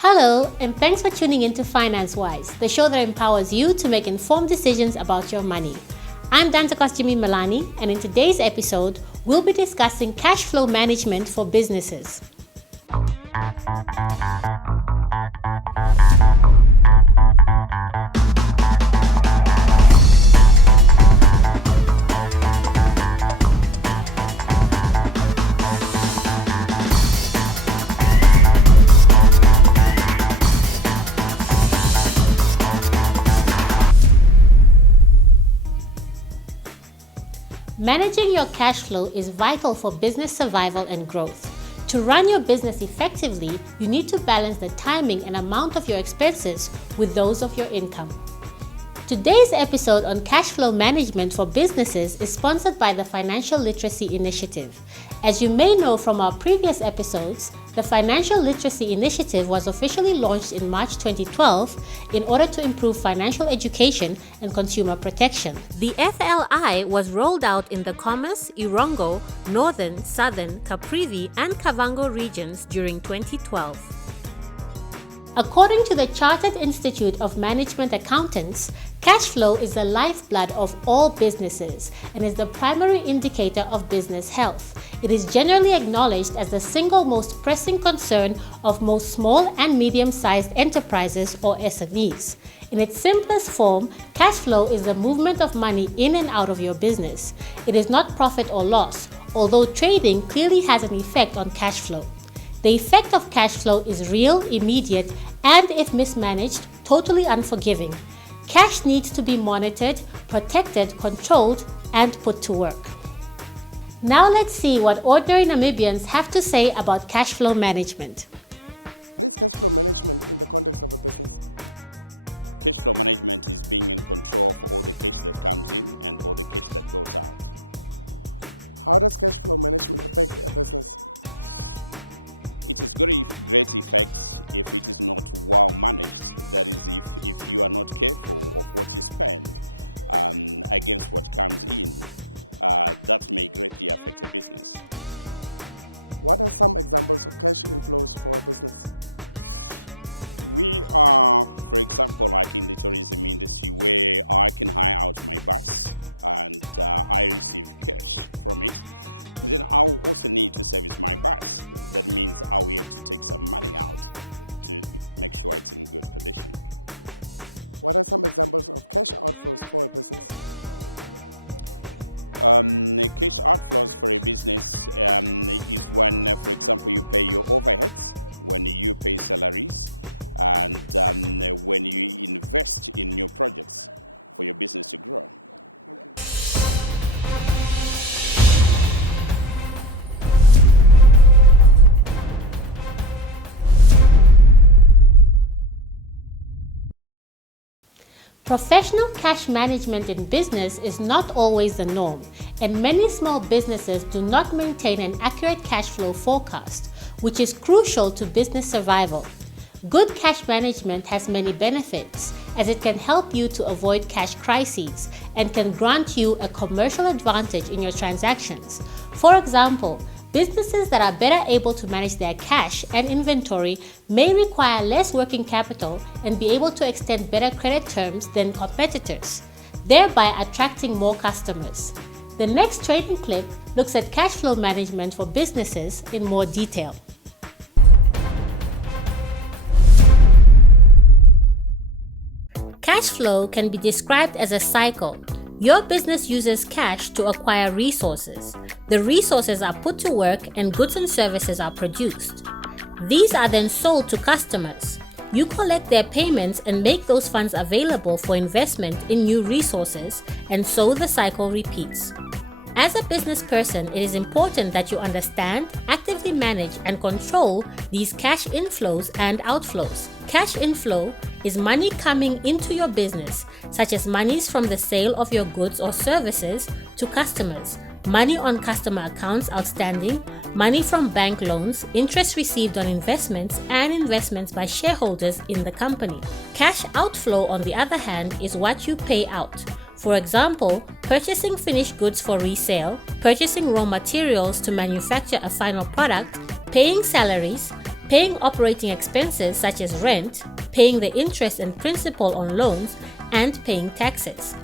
Hello, and thanks for tuning in to Finance Wize, the show that empowers you to make informed decisions about your money. I'm Dantakosjimi Malani, and in today's episode, we'll be discussing cash flow management for businesses. Managing your cash flow is vital for business survival and growth. To run your business effectively, you need to balance the timing and amount of your expenses with those of your income. Today's episode on cash flow management for businesses is sponsored by the Financial Literacy Initiative. As you may know from our previous episodes, the Financial Literacy Initiative was officially launched in March 2012 in order to improve financial education and consumer protection. The FLI was rolled out in the Commerce, Irongo, Northern, Southern, Caprivi, and Kavango regions during 2012. According to the Chartered Institute of Management Accountants, cash flow is the lifeblood of all businesses and is the primary indicator of business health. It is generally acknowledged as the single most pressing concern of most small and medium-sized enterprises or SMEs. In its simplest form, cash flow is the movement of money in and out of your business. It is not profit or loss, although trading clearly has an effect on cash flow. The effect of cash flow is real, immediate, and if mismanaged, totally unforgiving. Cash needs to be monitored, protected, controlled, and put to work. Now let's see what ordinary Namibians have to say about cash flow management. What is cash flow management in the context of a business? Cash flow management is being in control for all the cash that comes in and all the cash that goes out. How does cash flow management affect a business? It has got great effects if it is not well managed. That is, if you are not careful of what you spend against what comes in, that may greatly affect a business. What are some examples of cash inflows for a business? We are, for example, like in the tourism industry, where I can hire out my bus and I receive cash from it. But then I'll also need to service my bus. That means I'll have to take some money out to make sure it's in good condition. What are some examples of cash outflows for a business? Cash outflows for a business is when, for example, you pay your overheads, when you pay salaries, and when you invest in new projects for your business to grow. Professional cash management in business is not always the norm, and many small businesses do not maintain an accurate cash flow forecast, which is crucial to business survival. Good cash management has many benefits, as it can help you to avoid cash crises and can grant you a commercial advantage in your transactions. For example, businesses that are better able to manage their cash and inventory may require less working capital and be able to extend better credit terms than competitors, thereby attracting more customers. The next training clip looks at cash flow management for businesses in more detail. Cash flow can be described as a cycle. Your business uses cash to acquire resources. The resources are put to work and goods and services are produced. These are then sold to customers. You collect their payments and make those funds available for investment in new resources, and so the cycle repeats. As a business person, it is important that you understand, actively manage, and control these cash inflows and outflows. Cash inflow is money coming into your business, such as monies from the sale of your goods or services to customers, money on customer accounts outstanding, money from bank loans, interest received on investments, and investments by shareholders in the company. Cash outflow, on the other hand, is what you pay out. For example, purchasing finished goods for resale, purchasing raw materials to manufacture a final product, paying salaries, paying operating expenses such as rent, paying the interest and principal on loans, and paying taxes.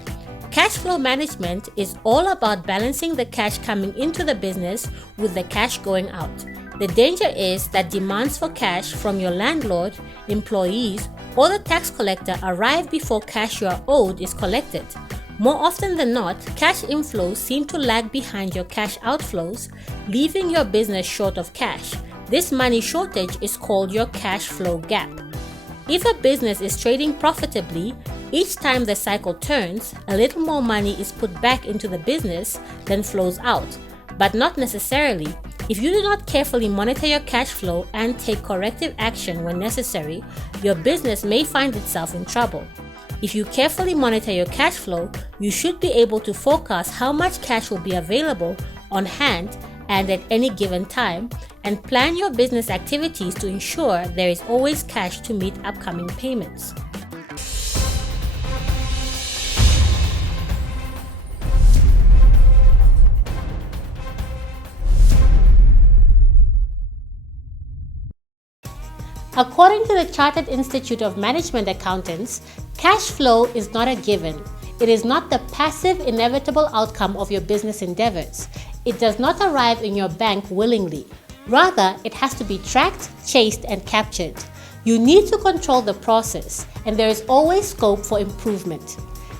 Cash flow management is all about balancing the cash coming into the business with the cash going out. The danger is that demands for cash from your landlord, employees, or the tax collector arrive before cash you are owed is collected. More often than not, cash inflows seem to lag behind your cash outflows, leaving your business short of cash. This money shortage is called your cash flow gap. If a business is trading profitably, each time the cycle turns, a little more money is put back into the business than flows out, but not necessarily. If you do not carefully monitor your cash flow and take corrective action when necessary, your business may find itself in trouble. If you carefully monitor your cash flow, you should be able to forecast how much cash will be available on hand and at any given time, and plan your business activities to ensure there is always cash to meet upcoming payments. According to the Chartered Institute of Management Accountants, cash flow is not a given. It is not the passive, inevitable outcome of your business endeavors. It does not arrive in your bank willingly. Rather, it has to be tracked, chased, and captured. You need to control the process, and there is always scope for improvement.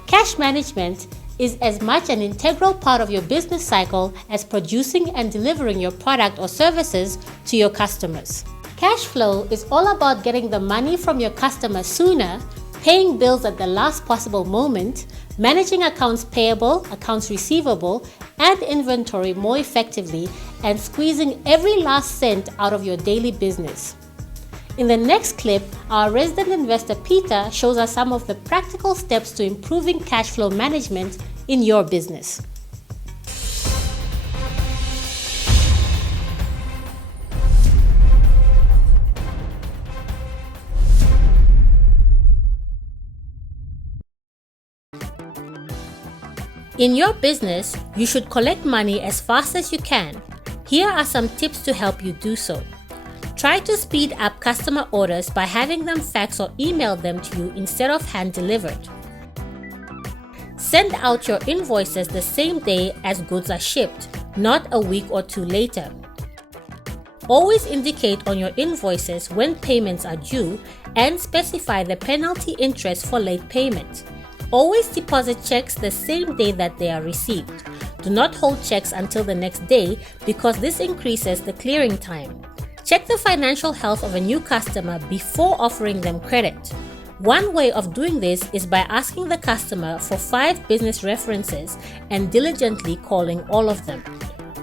Cash management is as much an integral part of your business cycle as producing and delivering your product or services to your customers. Cash flow is all about getting the money from your customers sooner, paying bills at the last possible moment, managing accounts payable, accounts receivable, and inventory more effectively, and squeezing every last cent out of your daily business. In the next clip, our resident investor Peter shows us some of the practical steps to improving cash flow management in your business. In your business, you should collect money as fast as you can. Here are some tips to help you do so. Try to speed up customer orders by having them fax or email them to you instead of hand-delivered. Send out your invoices the same day as goods are shipped, not a week or two later. Always indicate on your invoices when payments are due and specify the penalty interest for late payment. Always deposit checks the same day that they are received. Do not hold checks until the next day because this increases the clearing time. Check the financial health of a new customer before offering them credit. One way of doing this is by asking the customer for 5 business references and diligently calling all of them.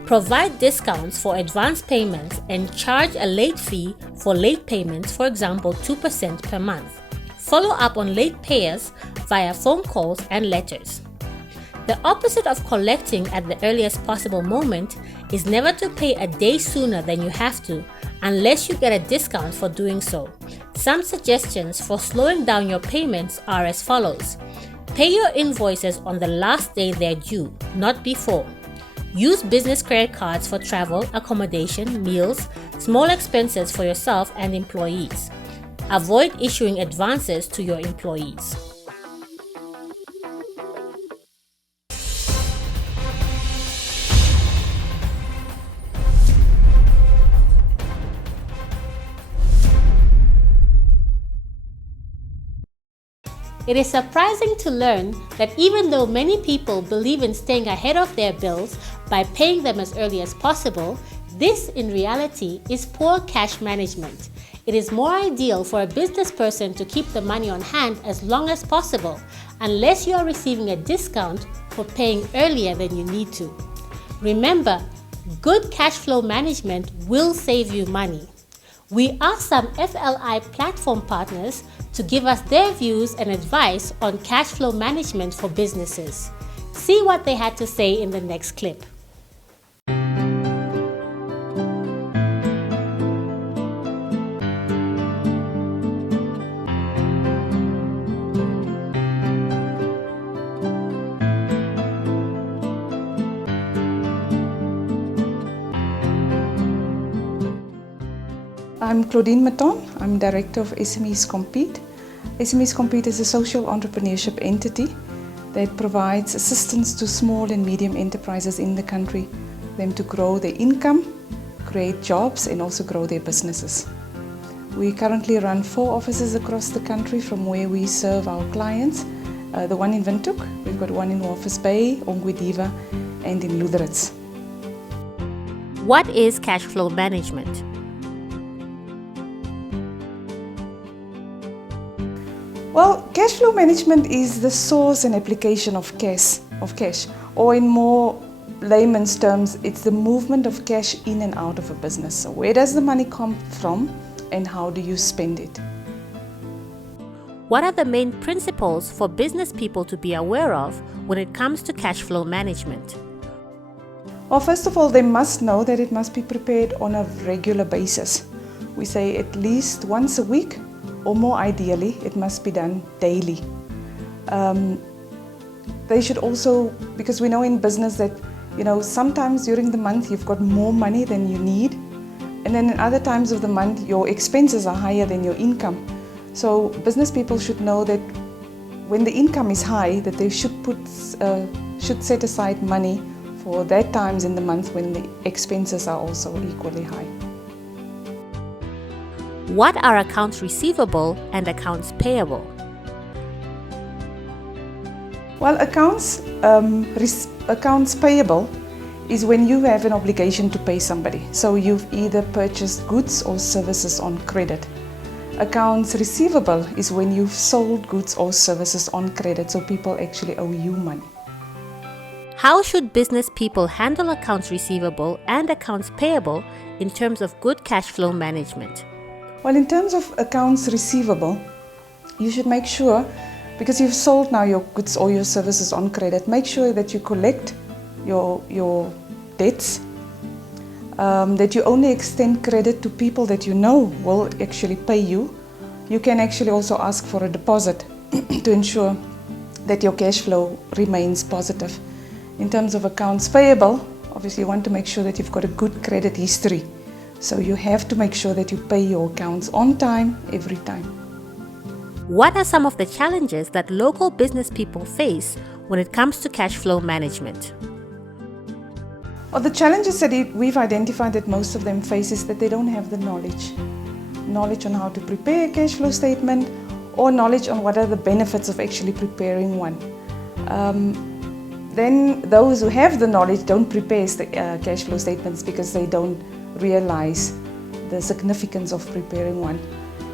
Provide discounts for advance payments and charge a late fee for late payments, for example 2% per month. Follow up on late payers via phone calls and letters. The opposite of collecting at the earliest possible moment is never to pay a day sooner than you have to, unless you get a discount for doing so. Some suggestions for slowing down your payments are as follows. Pay your invoices on the last day they're due, not before. Use business credit cards for travel, accommodation, meals, small expenses for yourself and employees. Avoid issuing advances to your employees. It is surprising to learn that even though many people believe in staying ahead of their bills by paying them as early as possible, this in reality is poor cash management. It is more ideal for a business person to keep the money on hand as long as possible, unless you are receiving a discount for paying earlier than you need to. Remember, good cash flow management will save you money. We asked some FLI platform partners to give us their views and advice on cash flow management for businesses. See what they had to say in the next clip. I'm Claudine Maton. I'm Director of SMEs Compete. SMEs Compete is a social entrepreneurship entity that provides assistance to small and medium enterprises in the country, them to grow their income, create jobs and also grow their businesses. We currently run 4 offices across the country from where we serve our clients. The one in Windhoek, we've got one in Walvis Bay, Ongwediva and in Lutherits. What is cash flow management? Well, cash flow management is the source and application of cash, or in more layman's terms, it's the movement of cash in and out of a business. So where does the money come from and how do you spend it? What are the main principles for business people to be aware of when it comes to cash flow management? Well, first of all, they must know that it must be prepared on a regular basis. We say at least once a week, or more ideally, it must be done daily. They should also, because we know in business that, sometimes during the month you've got more money than you need, and then in other times of the month your expenses are higher than your income. So business people should know that when the income is high, that they should set aside money for that times in the month when the expenses are also equally high. What are accounts receivable and accounts payable? Well, accounts payable is when you have an obligation to pay somebody. So you've either purchased goods or services on credit. Accounts receivable is when you've sold goods or services on credit, so people actually owe you money. How should business people handle accounts receivable and accounts payable in terms of good cash flow management? Well, in terms of accounts receivable, you should make sure, because you've sold now your goods or your services on credit, make sure that you collect your debts, that you only extend credit to people that you know will actually pay you. You can actually also ask for a deposit to ensure that your cash flow remains positive. In terms of accounts payable, obviously you want to make sure that you've got a good credit history. So you have to make sure that you pay your accounts on time, every time. What are some of the challenges that local business people face when it comes to cash flow management? Well, the challenges that we've identified that most of them face is that they don't have the knowledge on how to prepare a cash flow statement, or knowledge on what are the benefits of actually preparing one. Then those who have the knowledge don't prepare cash flow statements because they don't realize the significance of preparing one.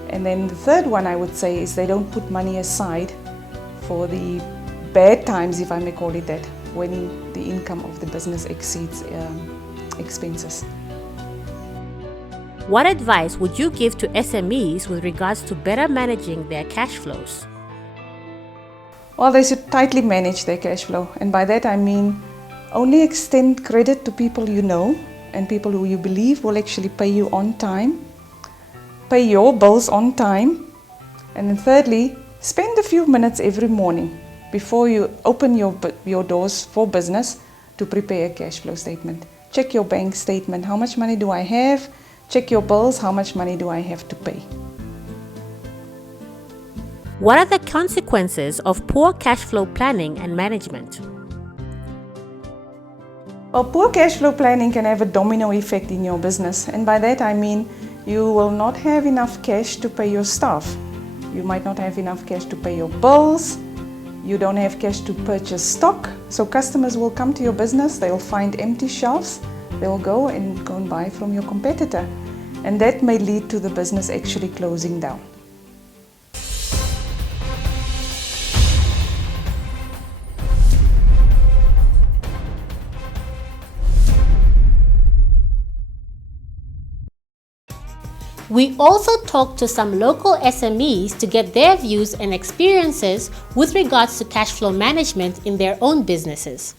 And then the third one I would say is they don't put money aside for the bad times, if I may call it that, when the income of the business exceeds expenses. What advice would you give to SMEs with regards to better managing their cash flows? Well, they should tightly manage their cash flow, and by that I mean only extend credit to people you know and people who you believe will actually pay you on time, pay your bills on time, and then thirdly, spend a few minutes every morning before you open your doors for business to prepare a cash flow statement. Check your bank statement, how much money do I have? Check your bills, how much money do I have to pay? What are the consequences of poor cash flow planning and management? Well, poor cash flow planning can have a domino effect in your business, and by that I mean you will not have enough cash to pay your staff. You might not have enough cash to pay your bills. You don't have cash to purchase stock, so customers will come to your business, they'll find empty shelves, they'll go and buy from your competitor, and that may lead to the business actually closing down. We also talked to some local SMEs to get their views and experiences with regards to cash flow management in their own businesses.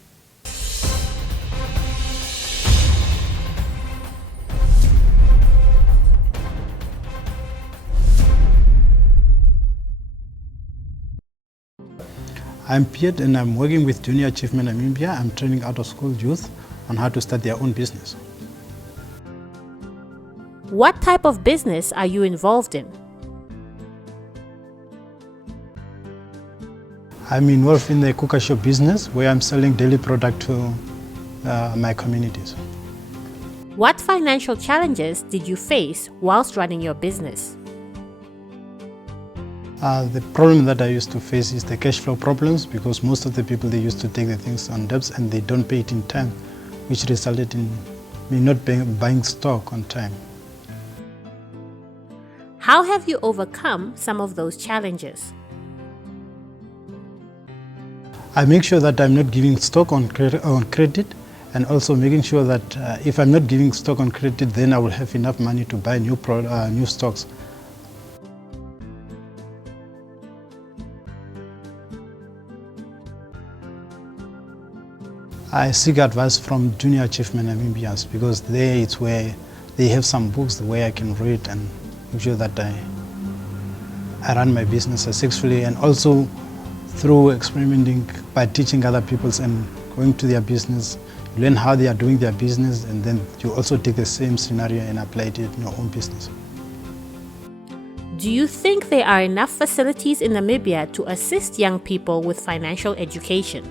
I'm Piet and I'm working with Junior Achievement Namibia. I'm training out of school youth on how to start their own business. What type of business are you involved in? I'm involved in the cooker shop business where I'm selling daily product to my communities. What financial challenges did you face whilst running your business? The problem that I used to face is the cash flow problems, because most of the people, they used to take the things on debts and they don't pay it in time, which resulted in me not buying stock on time. How have you overcome some of those challenges? I make sure that I'm not giving stock on credit, and also making sure that if I'm not giving stock on credit, then I will have enough money to buy new stocks. I seek advice from Junior Achievement Namibians, because there it's where they have some books where I can read and make sure that I run my business successfully, and also through experimenting by teaching other people and going to their business, you learn how they are doing their business, and then you also take the same scenario and apply it in your own business. Do you think there are enough facilities in Namibia to assist young people with financial education?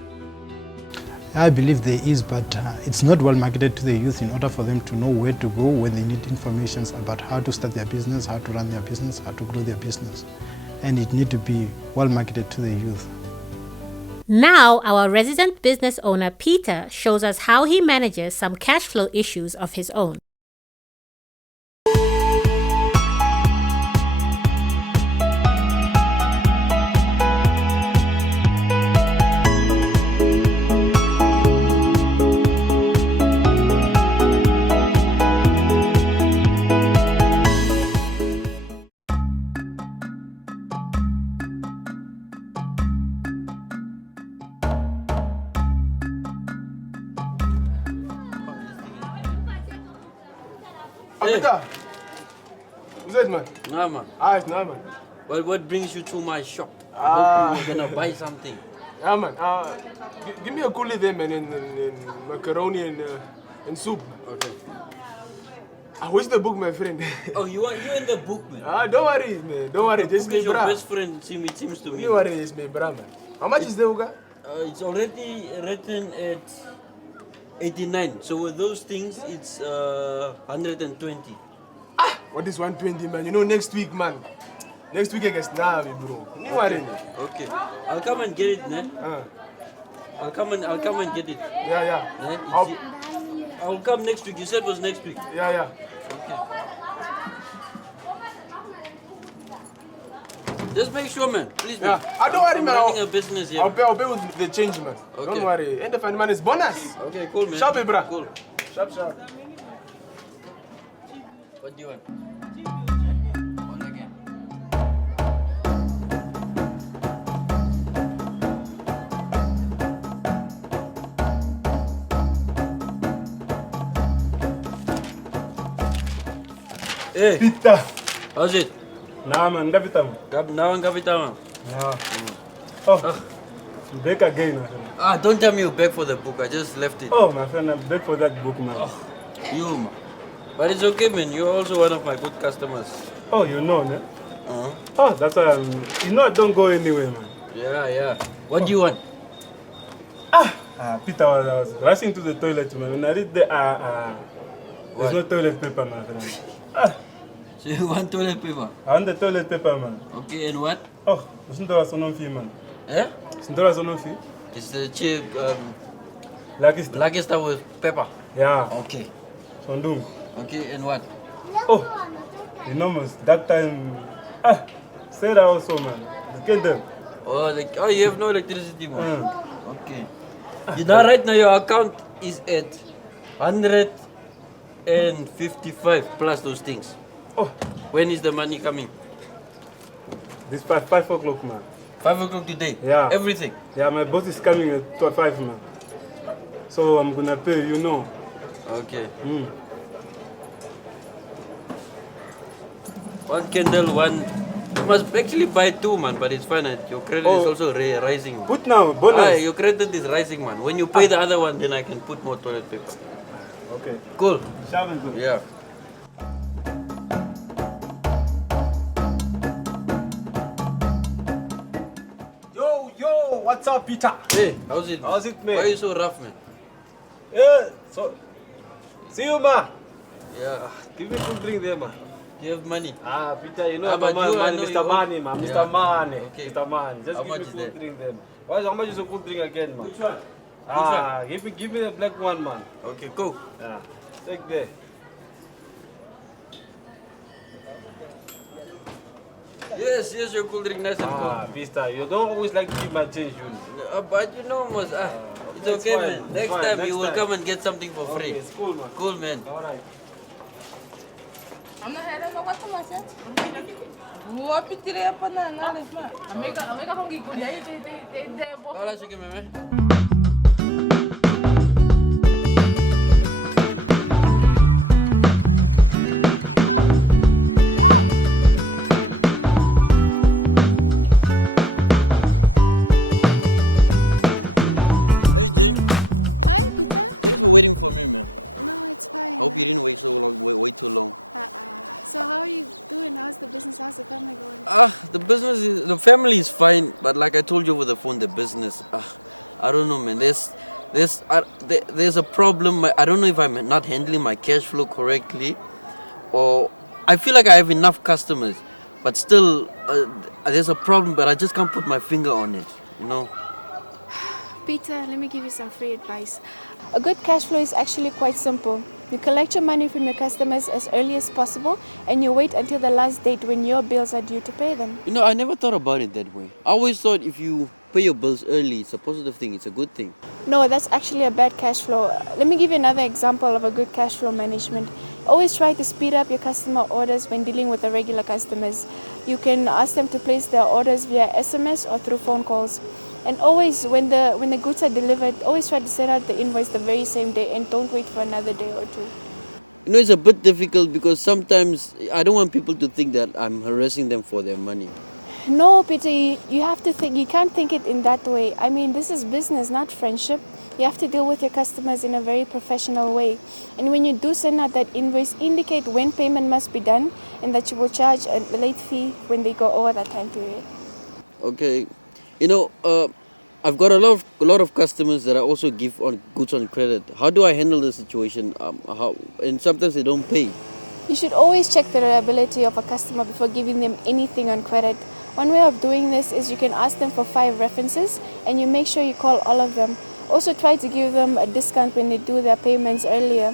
I believe there is, but it's not well marketed to the youth in order for them to know where to go when they need information about how to start their business, how to run their business, how to grow their business. And it needs to be well marketed to the youth. Now, our resident business owner, Peter, shows us how he manages some cash flow issues of his own. Peter, who's that, man? Nah, man. It's not, man. Well, what brings you to my shop? I hope you're gonna buy something. Yeah, man. Give me a coolie there, man, in macaroni and soup. Okay. Where's the book, my friend? Oh, you in the book, man? Don't worry, man. Don't worry. Just me, Your bra. best friend, it seems to me. Don't worry, it's me, bra, man. How much is the Uga? It's already written at 89. So with those things, it's 120. What is 120, man? You know, next week, man. Next week I get snappy, bro. Don't worry. Okay. I'll come and get it, man. I'll come and get it. Yeah. I'll come next week. You said it was next week. Yeah. Okay. Just make sure, man. Please, man. Yeah. Don't worry, I'm man. running a business here. I'll pay with the change, man. Okay. Don't worry. End of the man is bonus. Okay, cool, man. Sharp, bro. Cool. Sharp. What do you want? One again. Hey, Peter. how's it? Nah, man. Peter, man. Now I'm Kapita. Yeah. Oh. Back again, my friend. Don't tell me you're back for the book. I just left it. Oh, my friend, I'm back for that book, man. You, man. But it's okay, man. You're also one of my good customers. Oh, you know, man. Uh-huh. Oh, that's why you know I don't go anywhere, man. Yeah. What do you want? Peter, I was rushing to the toilet, man. When I read there's no toilet paper, my friend. So you want toilet paper? I want the toilet paper, man. Okay, and what? Oh, isn't there a fee, man? Eh? Isn't there a fee? It's the cheap Lucky stuff with pepper. Yeah. Okay. Sondung. Okay, and what? Oh, enormous. That time, said also, man. Look at them. Oh, you have no electricity, man. Okay. Right now your account is at 155 plus those things. Oh, When is the money coming? this 5 o'clock, man. 5 o'clock today? Yeah. Everything? Yeah, my boss is coming at 5, man. So I'm gonna pay, you know. Okay. One candle, one. You must actually buy two, man, but it's fine. Your credit is also rising. Put now, bonus. Your credit is rising, man. When you pay the other one, then I can put more toilet paper. Okay. Cool. Shaman, good. Yeah. Yo, what's up, Peter? Hey, how's it? How's it, man? Why are you so rough, man? Yeah, so see you, ma. Yeah. Give me some drink there, ma. You have money. Peter, you know Ah, I'm a but man, you, I man, know Mr. you- Money, man, Mr. Yeah. Money, Okay. Mr. Money. Just How give much me is cool that? drink there, man. How much is a cool drink again, man? Which one? Give me the black one, man. Okay, go. Yeah, take there. Yes, your cool drink, nice and cool. Peter, you don't always like to give my change, you know. But you know, Mos, it's It's okay, fine, man. it's Next fine, time next you will time. come and get something for free. Okay, it's cool, man. Cool, man. All right. I'm not having no what to watch it. What pity they up on that? Ameka hongi kulia they Hola, chicken, meme. Hey, Jane. Hi, Peter. Thanks for waiting for me, man. No, it's fine. I hope you didn't wait so long. Wait too long. So how are you doing? How's the business? How's the family going? The family is fine, but like I told you over the phone, the business. I don't know, man. There's a problem. I don't know if I'm not handling my cash flow correctly, or I feel like I have enough customers, but still there's a problem. But I just can't put my finger on it. You know. Peter, let me give you some free advice. A good cash flow is actually quite simple. You collect your money from your customers as early as possible and you wait until the last date when your bills are due to pay them. You know, I never thought about it that way. I always thought if you pay your bills early, it's a positive thing. It's a good thing. No, that's actually a bad cash flow. Let me give you another example of a good cash flow management. Always try to speed up your customer orders when dealing with the regular customers. You can ask them to place their orders via SMS or through phone calls. And always, when the goods are delivered, always try to send out the invoice the very same day and don't wait for another day or two. You know, it's a bit difficult because sometimes I don't want people to think that I'm harassing them for their money. No, Peter, you have to think, you can't think it in that way. I mean, this is business, not friendship. You have to deal with your customers in a very professional way. And when you do send out that invoice, indicate when payment must be done and that you will charge a late fee when they go over that time period. Okay. You know, I've got a lot of customers that I also give on goods on credit. How do I handle the situation? And sometimes they don't pay. You should always check the reliability of a customer before giving them anything on credit. One way of doing this is you can ask them for 5 references and you make sure you call all of them. Also try to give them a discount when they do their payments earlier.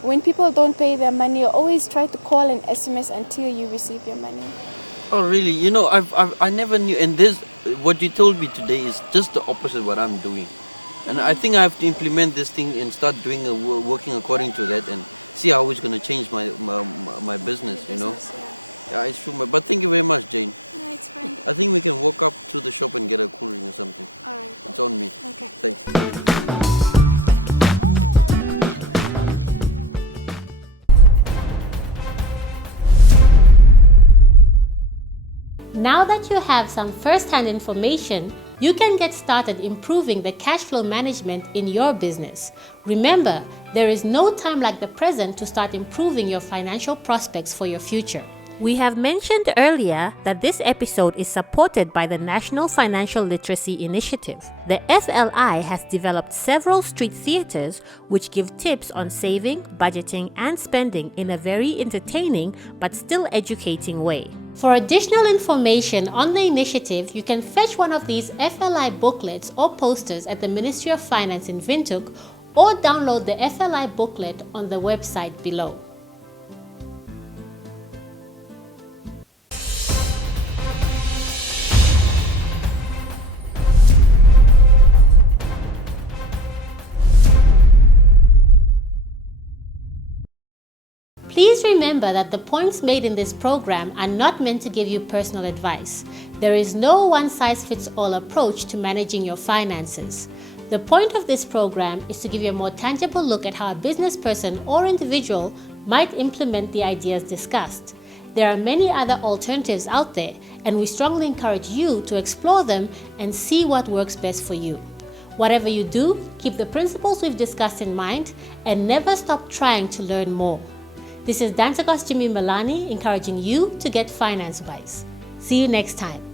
When people don't pay their money, always try to call and SMS until you receive your money. Oh, really? You know, I never knew. And what you told me today is just the opposite of what I'm doing. And I think I have to implement this thing and start doing working according to that and see how it's going to change my business, you know. Yeah, it's true. But thank you very much, Jane. No, it's fine. I think we can walk up to the shop and get a cool drink or something. All right. It's on me. Okay. Thanks. Now that you have some first-hand information, you can get started improving the cash flow management in your business. Remember, there is no time like the present to start improving your financial prospects for your future. We have mentioned earlier that this episode is supported by the National Financial Literacy Initiative. The FLI has developed several street theaters which give tips on saving, budgeting, and spending in a very entertaining but still educating way. For additional information on the initiative, you can fetch one of these FLI booklets or posters at the Ministry of Finance in Windhoek or download the FLI booklet on the website below. Please remember that the points made in this program are not meant to give you personal advice. There is no one-size-fits-all approach to managing your finances. The point of this program is to give you a more tangible look at how a business person or individual might implement the ideas discussed. There are many other alternatives out there, and we strongly encourage you to explore them and see what works best for you. Whatever you do, keep the principles we've discussed in mind and never stop trying to learn more. This is Dantakos Jimmy Malani encouraging you to get finance wise. See you next time.